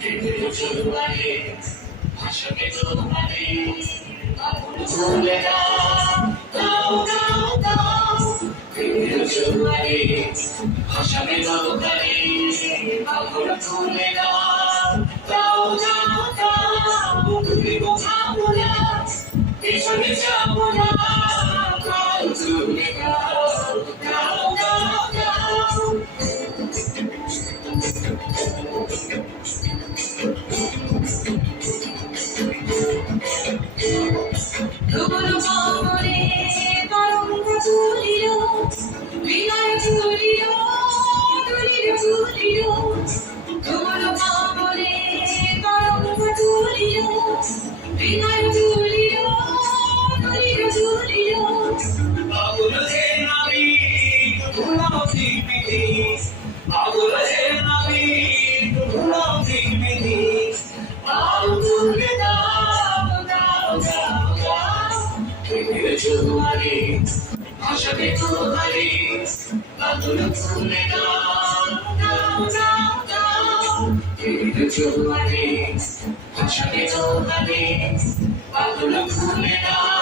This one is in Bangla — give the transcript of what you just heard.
জোয়ারে ভাসাবে তোমারে আগুন ভুলে না গাও গাও গাও জোয়ারে ভাসাবে তোমারে আগুন ভুলে না গাও গাও গাও তুমি বোঝাবো না পিছনে যাবো না গাও তুমি গাও গাও গাও গাও তোমার মামরে তরঙ্গ তুলিল বিনয় তুলিল তুলিল তোমার মামরে তরঙ্গ তুলিল বিনয় তুলিল তুলিল আগুন হে নাবি ধুলাও দিবিদি আগুন হে নাবি ধুলাও দিবিদি আউ তুলে দাও দাও দাও দাও জোয়ারে ভাসাবে তোমারে আগুন ভুলে না দাও দাও দাও জোয়ারে ভাসাবে তোমারে আগুন ভুলে না